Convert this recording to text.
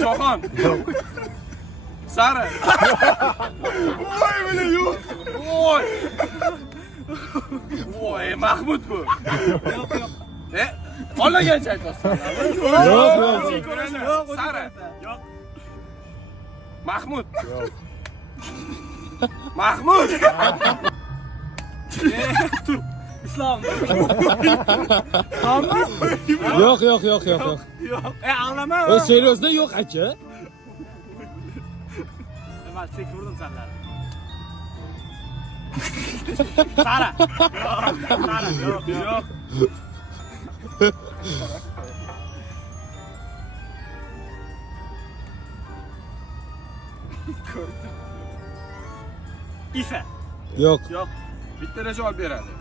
Jahon. Sari. Voy bile yo'q. Voy. Voy, Mahmud bu. Yo'q. Olagancha aytmasdan. Yo'q. Sari. Yo'q. Mahmud. Yo'q. Mahmud. Islom. Yo'q. Yo'q. Ağlama. O seriozda yo'q aka. Ben tek vurdum senler. Sara. Sara. Yok. İfe. Yo'q. Yok. Bitta javob beradi.